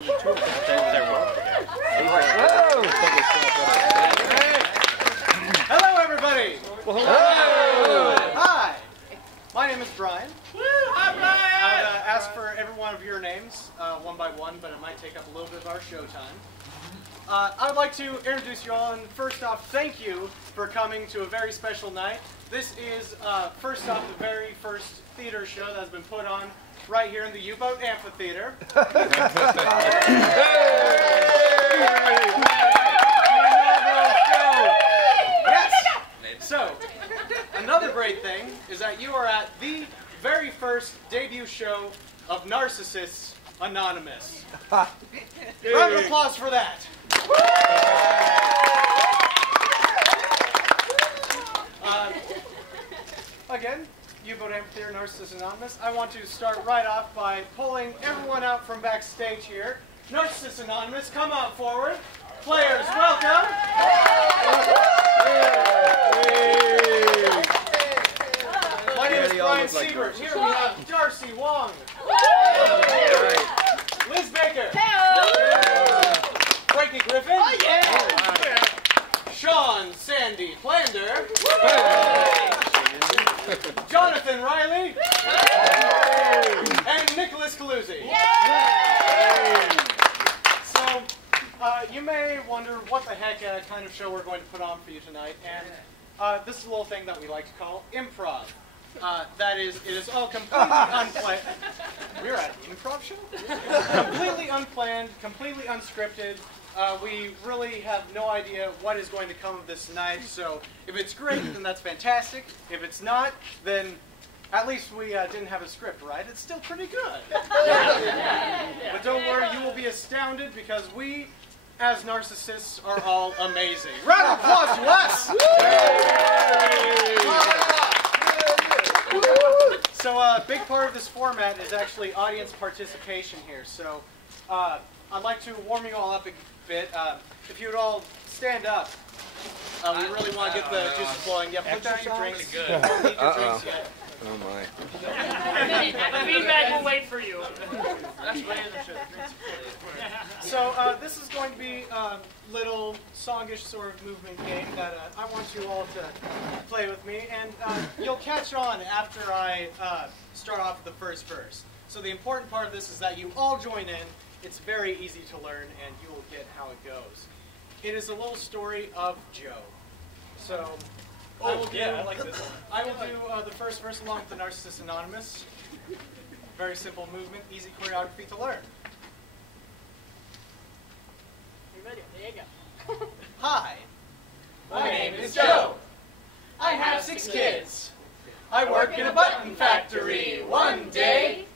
Hello, everybody. Well, hello. Hi. My name is Bryan. Hi, Bryan. I would ask for every one of your names one by one, but it might take up a little bit of our show time. I would like to introduce you all, and first off, thank you for coming to a very special night. This is, first off, the very first theater show that has been put on right here in the U-Boat Amphitheater. Yes! So, another great thing is that you are at the very first debut show of Narcissists Anonymous. Round of applause for that. Again, U-Boat Amphitheater, Narcissists Anonymous. I want to start right off by pulling everyone out from backstage here. Narcissists Anonymous, come out forward. Players, welcome. My name is Bryan Seabert. Here we have Darci, Wong, Liz Baker, Frankie, Griffen, Shaun, Sandy, Plander, Jonathan, Riley, and Nicholas Coluzzi. So, you may wonder what the heck kind of show we're going to put on for you tonight, and this is a little thing that we like to call improv. That is, it is all completely unplanned. We're at an improv show? Completely unplanned, completely unscripted. We really have no idea what is going to come of this night, so if it's great, then that's fantastic. If it's not, then at least we didn't have a script, right? It's still pretty good. But don't worry, you will be astounded because we, as narcissists, are all amazing. Round of applause to us! So a big part of this format is actually audience participation here. So I'd like to warm you all up a bit. If you would all stand up. We really want to get the juices flowing. Yeah, put down your drinks. You don't need your drinks yet. Oh my. The beanbag will wait for you. So this is going to be a little songish sort of movement game that I want you all to play with me, and you'll catch on after I start off with the first verse. So the important part of this is that you all join in. It's very easy to learn, and you will get how it goes. It is a little story of Joe. So I will do the first verse along with the Narcissists Anonymous. Very simple movement, easy choreography to learn. You ready? There you go. Hi, my name is Joe. I have 6 kids. I work in a button factory. One day,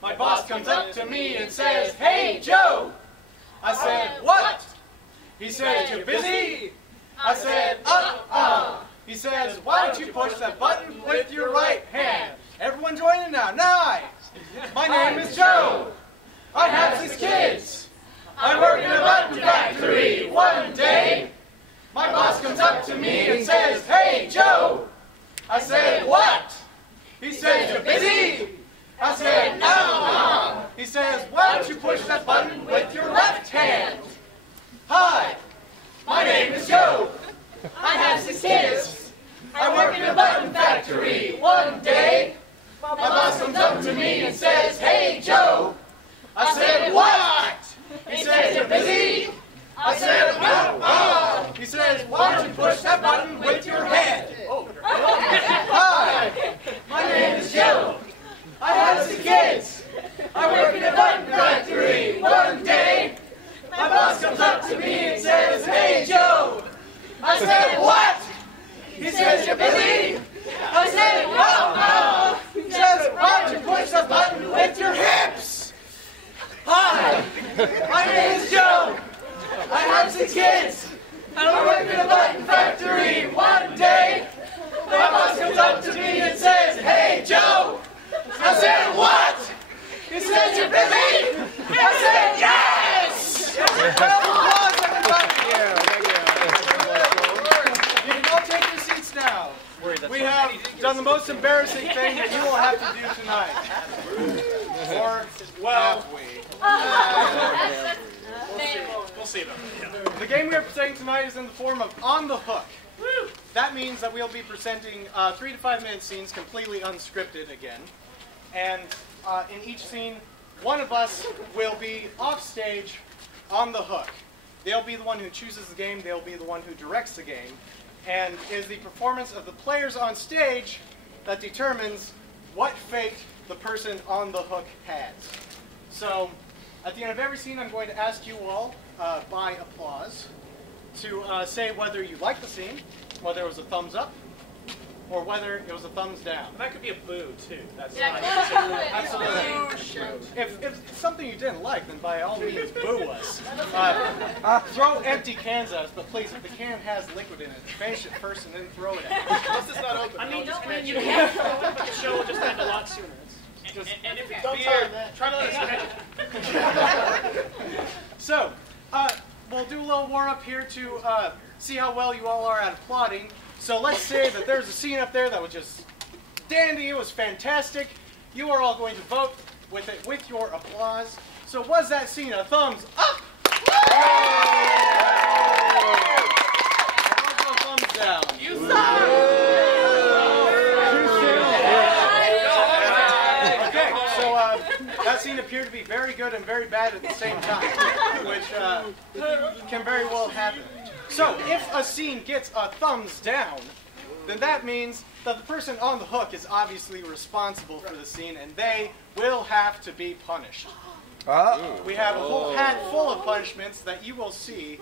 my boss comes up to me and says, "Hey, Joe." I said, "What?" He says, "You're busy?" I said, He says, "Why don't you push that button with your right hand?" Everyone join in now. Nice. My name is Joe. I have 6 kids. I work in a button factory. One day, my boss comes up to me and says, "Hey, Joe." I said, "What?" He says, "You're busy?" I said, "No." He says, "Why don't you push that button with your left hand?" Hi, my name is Joe. I have 6 kids. I work in a button factory. One day, my boss comes up to me and says, "Hey, Joe." I said, "What?" He says, "You're busy?" I said, "No." He says, "Why don't you push that button with your head?" Hi, my name is Joe. I have 6 kids. I work in a button factory. One day, my boss comes up to me and says, "Hey, Joe." I said, "What?" He says, "You're busy?" I said, "No." He says, "Why don't you push the button with your hips?" Hi, my name is Joe. I have 6 kids. I work in a button factory. One day, my boss comes up to me and says, "Hey, Joe." I said, "What?" He says, "You're busy?" I said, "Yes!" Applause, everybody. You can all take your seats now. We have done the most embarrassing thing that you will have to do tonight. Or, well, We'll see them. Yeah. The game we are presenting tonight is in the form of On the Hook. Woo! That means that we'll be presenting 3 to 5 minute scenes completely unscripted again. And in each scene, one of us will be off stage on the hook. They'll be the one who chooses the game, they'll be the one who directs the game, and it is the performance of the players on stage that determines what fate the person on the hook has. So, at the end of every scene, I'm going to ask you all, by applause, to say whether you like the scene, whether it was a thumbs up, or whether it was a thumbs down. And that could be a boo, too. That's Absolutely. If it's something you didn't like, then by all means, boo us. Throw empty cans at us, but please, if the can has liquid in it, finish it first and then throw it at us. Plus, it's not open. I mean, you can't throw it, but the show will just end a lot sooner. And if it's beer, try to let us know. So, we'll do a little warm-up here to see how well you all are at applauding. So let's say that there's a scene up there that was just dandy, it was fantastic. You are all going to vote with it with your applause. So was that scene a thumbs up? Or was it a thumbs down? You suck! Okay, so that scene appeared to be very good and very bad at the same time, which can very well happen. So, if a scene gets a thumbs down, then that means that the person on the hook is obviously responsible for the scene, and they will have to be punished. We have a whole hat full of punishments that you will see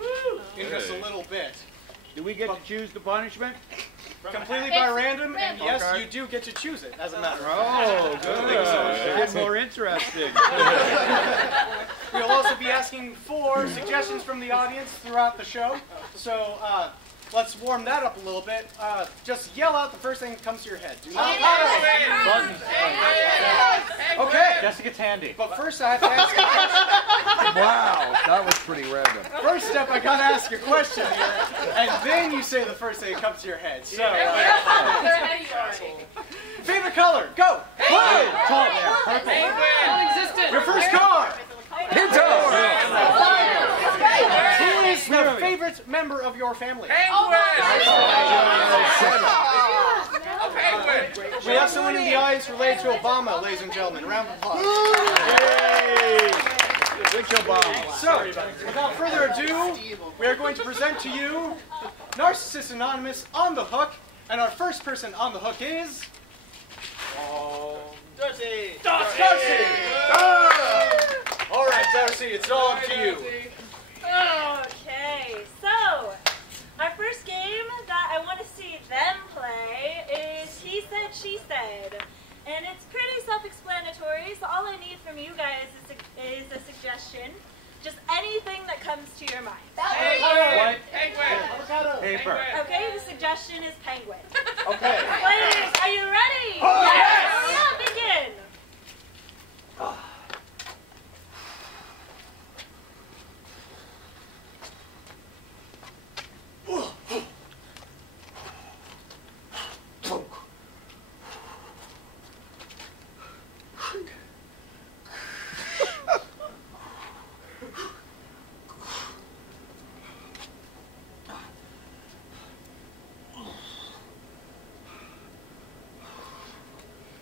in just a little bit. Do we get to choose the punishment? Completely by random, and yes, you do get to choose it, as a matter of fact. Oh, good. Get more interesting. We'll also be asking for suggestions from the audience throughout the show. So let's warm that up a little bit. Just yell out the first thing that comes to your head. Do not Okay. Jessica Tandy. But first I have to ask you a question. Wow, that was pretty random. First step, I gotta ask you a question here, and then you say the first thing that comes to your head. So, favorite color, go! Blue! Purple. Your first car! Who is the favorite member of your family? We have someone in the audience related to Obama, ladies and gentlemen. Round of applause. Yay! So, without further ado, we are going to present to you Narcissists Anonymous on the hook, and our first person on the hook is Darci! Darci! All right, Darci, it's all up to you. Okay, so our first game that I want to see them play is He Said, She Said. And it's pretty self-explanatory, so all I need from you guys is a suggestion. Just anything that comes to your mind. Penguin! Paper. Okay, the suggestion is penguin. Okay. Players, are you ready? Yes! Yeah, begin.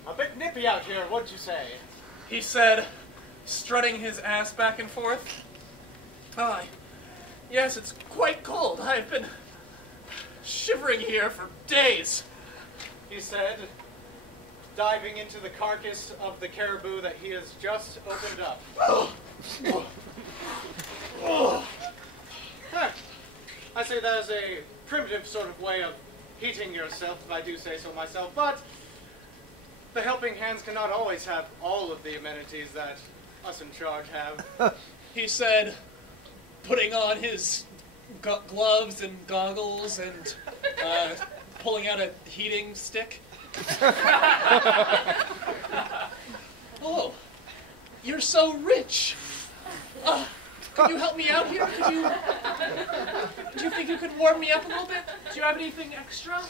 A bit nippy out here, what'd you say? He said, strutting his ass back and forth. Yes, it's quite cold. I've been shivering here for days. He said, diving into the carcass of the caribou that he has just opened up. I say that is a primitive sort of way of heating yourself, if I do say so myself, but the helping hands cannot always have all of the amenities that us in charge have. He said, putting on his gloves and goggles and pulling out a heating stick. Oh, you're so rich. Could you help me out here? Do you think you could warm me up a little bit? Do you have anything extra?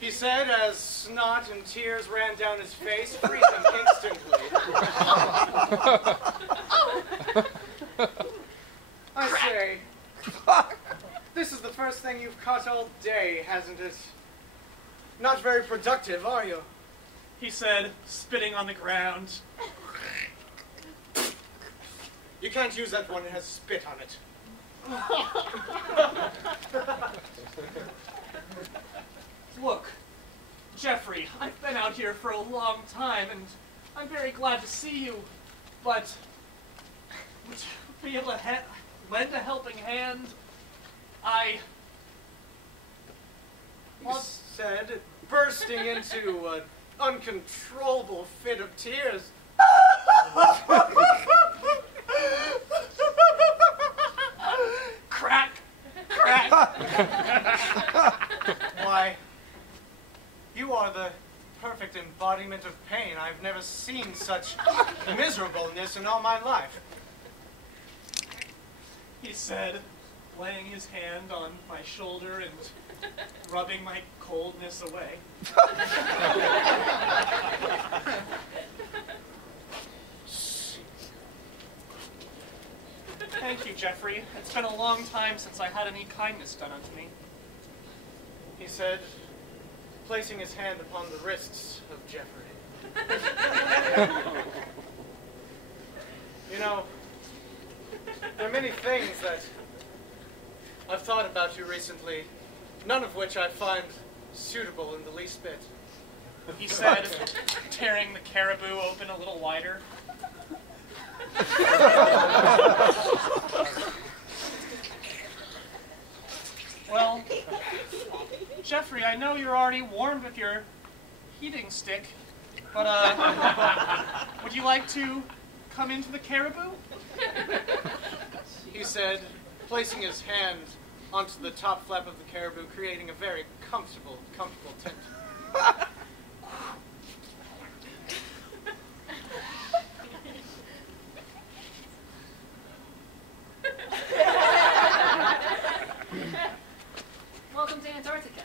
He said as snot and tears ran down his face, freezing instantly. say, this is the first thing you've caught all day, hasn't it? Not very productive, are you? He said, spitting on the ground. You can't use that one, it has spit on it. Look, Jeffrey, I've been out here for a long time, and I'm very glad to see you, but would you be able to lend a helping hand? He said, bursting into an uncontrollable fit of tears. Crack! Crack! Why, you are the perfect embodiment of pain. I've never seen such miserableness in all my life. He said, laying his hand on my shoulder and rubbing my coldness away. Thank you, Jeffrey. It's been a long time since I had any kindness done unto me. He said, placing his hand upon the wrists of Jeffrey. You know, there are many things that I've thought about you recently, none of which I find suitable in the least bit. He said, tearing the caribou open a little wider. Well, Jeffrey, I know you're already warmed with your heating stick, but would you like to come into the caribou? He said, placing his hand onto the top flap of the caribou, creating a very comfortable tent. Welcome to Antarctica.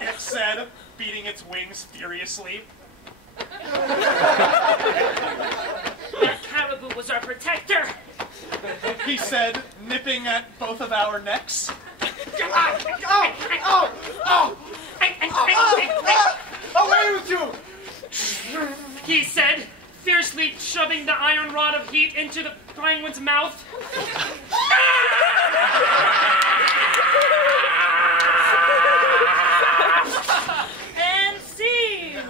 It said, beating its wings furiously. That caribou was our protector. He said, nipping at both of our necks. Away with you! He said, fiercely shoving the iron rod of heat into the penguin's mouth. And scene!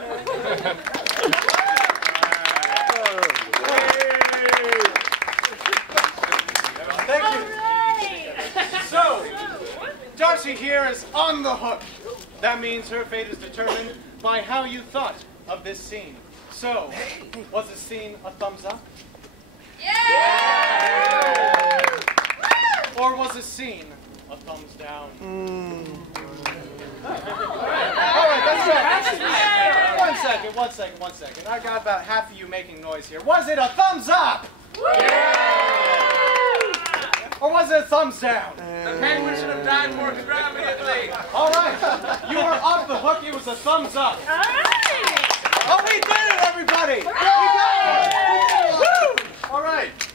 Thank you. Alright! So, Darci here is on the hook. That means her fate is determined by how you thought of this scene. So, was the scene a thumbs up? Yeah! Or was the scene a thumbs down? Alright, that's right. One second. I got about half of you making noise here. Was it a thumbs up? Or was it a thumbs down? The penguin should have died more conveniently. Alright, you were off the hook, it was a thumbs up. Alright! Oh, we did it, everybody! We did it! Woo! Alright.